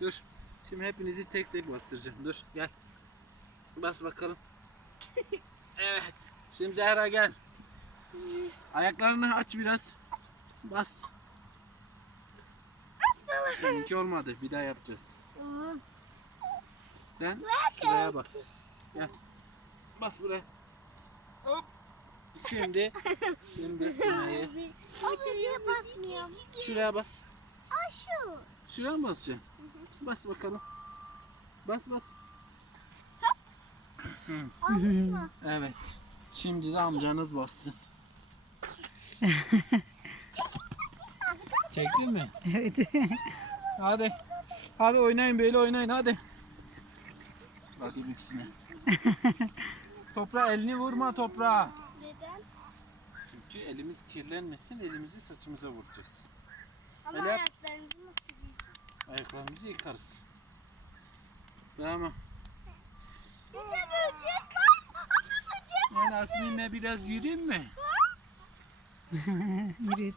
Dur. Şimdi hepinizi tek tek bastıracağım. Dur gel. Bas bakalım. Evet. Şimdi Zehra gel. Ayaklarını aç biraz. Bas. Seninki olmadı. Bir daha yapacağız. Sen şuraya bas. Gel. Bas buraya. Hop. Şimdi şimdi şuraya, basmıyorum. şuraya bas. Aa şu. Şuraya mı basacaksın? Bas bakalım. Bas bas. Alışma. Evet. Şimdi de amcanız bastı. Çektin mi? Evet. Hadi. Hadi oynayın böyle oynayın hadi. Bakayım ikisine. Toprağa elini vurma toprağa. Neden? Çünkü elimiz kirlenmesin elimizi saçımıza vuracağız. Ayaklarımızı yıkarız. Tamam. Bir de böcek var. Ama böcek Ben Asmin'le biraz yürüyeyim mi? Yürü.